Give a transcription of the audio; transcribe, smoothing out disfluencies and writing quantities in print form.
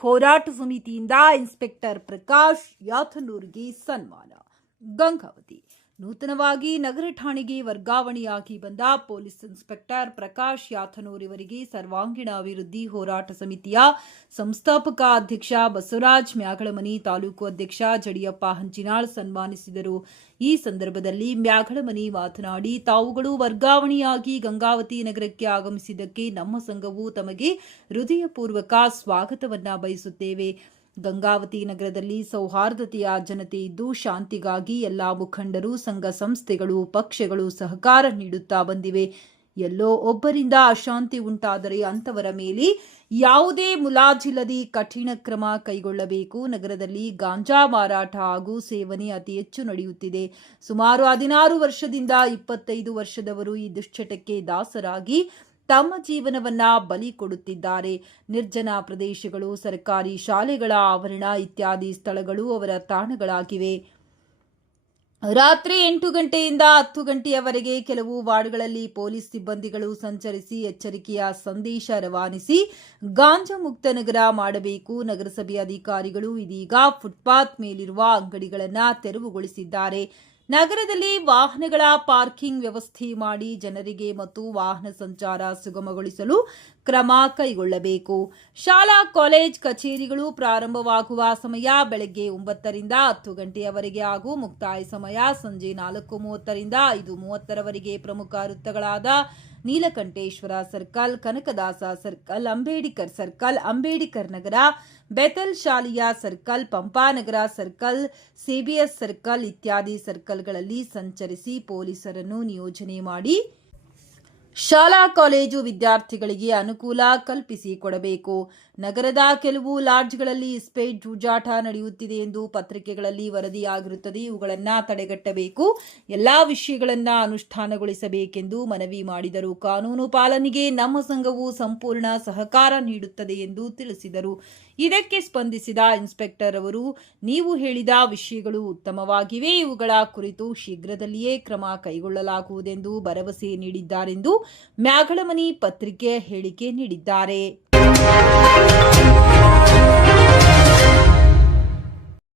ಹೋರಾಟ ಸಮಿತಿಯಿಂದ ಇನ್ಸ್ಪೆಕ್ಟರ್ ಪ್ರಕಾಶ್ ಯಾಥನೂರ್ಗೆ ಸನ್ಮಾನ. ಗಂಗಾವತಿ ನೂತನವಾಗಿ ನಗರ ಠಾಣೆಗೆ ವರ್ಗಾವಣೆಯಾಗಿ ಬಂದ ಪೊಲೀಸ್ ಇನ್ಸ್ಪೆಕ್ಟರ್ ಪ್ರಕಾಶ್ ಯಾಥನೂರ್ ಇವರಿಗೆ ಸರ್ವಾಂಗೀಣ ಅಭಿವೃದ್ಧಿ ಹೋರಾಟ ಸಮಿತಿಯ ಸಂಸ್ಥಾಪಕ ಅಧ್ಯಕ್ಷ ಬಸವರಾಜ್ ಮ್ಯಾಗಳಮನಿ, ತಾಲೂಕು ಅಧ್ಯಕ್ಷ ಜಡಿಯಪ್ಪ ಹಂಚಿನಾಳ್ ಸನ್ಮಾನಿಸಿದರು. ಈ ಸಂದರ್ಭದಲ್ಲಿ ಮ್ಯಾಗಳಮನಿ ಮಾತನಾಡಿ, ತಾವುಗಳು ವರ್ಗಾವಣೆಯಾಗಿ ಗಂಗಾವತಿ ನಗರಕ್ಕೆ ಆಗಮಿಸಿದ್ದಕ್ಕೆ ನಮ್ಮ ಸಂಘವು ತಮಗೆ ಹೃದಯಪೂರ್ವಕ ಸ್ವಾಗತವನ್ನ ಬಯಸುತ್ತೇವೆ. ಗಂಗಾವತಿ ನಗರದಲ್ಲಿ ಸೌಹಾರ್ದತೆಯ ಜನತೆ ಇದ್ದು ಶಾಂತಿಗಾಗಿ ಎಲ್ಲಾ ಮುಖಂಡರು, ಸಂಘ ಸಂಸ್ಥೆಗಳು, ಪಕ್ಷಗಳು ಸಹಕಾರ ನೀಡುತ್ತಾ ಬಂದಿವೆ. ಎಲ್ಲೋ ಒಬ್ಬರಿಂದ ಅಶಾಂತಿ ಉಂಟಾದರೆ ಅಂತವರ ಮೇಲೆ ಯಾವುದೇ ಮುಲಾಜಿಲ್ಲದೆ ಕಠಿಣ ಕ್ರಮ ಕೈಗೊಳ್ಳಬೇಕು. ನಗರದಲ್ಲಿ ಗಾಂಜಾ ಮಾರಾಟ ಹಾಗೂ ಸೇವನೆ ಅತಿ ಹೆಚ್ಚು ನಡೆಯುತ್ತಿದೆ. ಸುಮಾರು 16 ವರ್ಷದಿಂದ 25 ವರ್ಷದವರು ಈ ದುಶ್ಚಟಕ್ಕೆ ದಾಸರಾಗಿ ತಮ್ಮ ಜೀವನವನ್ನ ಬಲಿ ಕೊಡುತ್ತಿದ್ದಾರೆ. ನಿರ್ಜನ ಪ್ರದೇಶಗಳು, ಸರ್ಕಾರಿ ಶಾಲೆಗಳ ಆವರಣ ಇತ್ಯಾದಿ ಸ್ಥಳಗಳು ಅವರ ತಾಣಗಳಾಗಿವೆ. ರಾತ್ರಿ 8 ಗಂಟೆಯಿಂದ 10 ಗಂಟೆಯವರೆಗೆ ಕೆಲವು ವಾರ್ಡ್ಗಳಲ್ಲಿ ಪೊಲೀಸ್ ಸಿಬ್ಬಂದಿಗಳು ಸಂಚರಿಸಿ ಎಚ್ಚರಿಕೆಯ ಸಂದೇಶ ರವಾನಿಸಿ ಗಾಂಜಾ ಮುಕ್ತ ನಗರ ಮಾಡಬೇಕು. ನಗರಸಭೆ ಅಧಿಕಾರಿಗಳು ಇದೀಗ ಫುಟ್ಪಾತ್ ಮೇಲಿರುವ ಅಂಗಡಿಗಳನ್ನು ತೆರವುಗೊಳಿಸಿದ್ದಾರೆ. ನಗರದಲ್ಲಿ ವಾಹನಗಳ ಪಾರ್ಕಿಂಗ್ ವ್ಯವಸ್ಥೆ ಮಾಡಿ ಜನರಿಗೆ ಮತ್ತು ವಾಹನ ಸಂಚಾರ ಸುಗಮಗೊಳಿಸಲು ಕ್ರಮ ಕೈಗೊಳ್ಳಬೇಕು. ಶಾಲಾ, ಕಾಲೇಜ್, ಕಚೇರಿಗಳು ಪ್ರಾರಂಭವಾಗುವ ಸಮಯ ಬೆಳಗ್ಗೆ 9 ರಿಂದ 10 ಗಂಟೆಯವರೆಗೆ ಹಾಗೂ ಮುಕ್ತಾಯ ಸಮಯ ಸಂಜೆ 4:30 ರಿಂದ 5:30ರವರೆಗೆ. ಪ್ರಮುಖ ವೃತ್ತಗಳಾದ Neelakanteshwara circle, Kanakadasa circle, Ambedkar circle, Ambedkar Nagar, Bethel ಶಾಲೆಯ circle, Pampanagar circle, CBS circle ಇತ್ಯಾದಿ ಸರ್ಕಲ್ಗಳಲ್ಲಿ ಸಂಚರಿಸಿ ಪೊಲೀಸರನ್ನು ನಿಯೋಜನೆ ಮಾಡಿ ಶಾಲಾ ಕಾಲೇಜು ವಿದ್ಯಾರ್ಥಿಗಳಿಗೆ ಅನುಕೂಲ ಕಲ್ಪಿಸಿಕೊಡಬೇಕು. ನಗರದ ಕೆಲವು ಲಾಡ್ಜ್ಗಳಲ್ಲಿ ಇಸ್ಪೇಟ್ ಜೂಜಾಟ ನಡೆಯುತ್ತಿದೆ ಎಂದು ಪತ್ರಿಕೆಗಳಲ್ಲಿ ವರದಿಯಾಗಿರುತ್ತದೆ. ಇವುಗಳನ್ನು ತಡೆಗಟ್ಟಬೇಕು. ಎಲ್ಲಾ ವಿಷಯಗಳನ್ನು ಅನುಷ್ಠಾನಗೊಳಿಸಬೇಕೆಂದು ಮನವಿ ಮಾಡಿದರು. ಕಾನೂನು ಪಾಲನೆಗೆ ನಮ್ಮ ಸಂಘವು ಸಂಪೂರ್ಣ ಸಹಕಾರ ನೀಡುತ್ತದೆ ಎಂದು ತಿಳಿಸಿದರು. ಇದಕ್ಕೆ ಸ್ಪಂದಿಸಿದ ಇನ್ಸ್ಪೆಕ್ಟರ್ ಅವರು, ನೀವು ಹೇಳಿದ ವಿಷಯಗಳು ಉತ್ತಮವಾಗಿವೆ. ಇವುಗಳ ಕುರಿತು ಶೀಘ್ರದಲ್ಲಿಯೇ ಕ್ರಮ ಕೈಗೊಳ್ಳಲಾಗುವುದೆಂದು ಭರವಸೆ ನೀಡಿದ್ದಾರೆಂದು ಮ್ಯಾಗಳಮನಿ ಪತ್ರಿಕೆ ಹೇಳಿಕೆ ನೀಡಿದ್ದಾರೆ.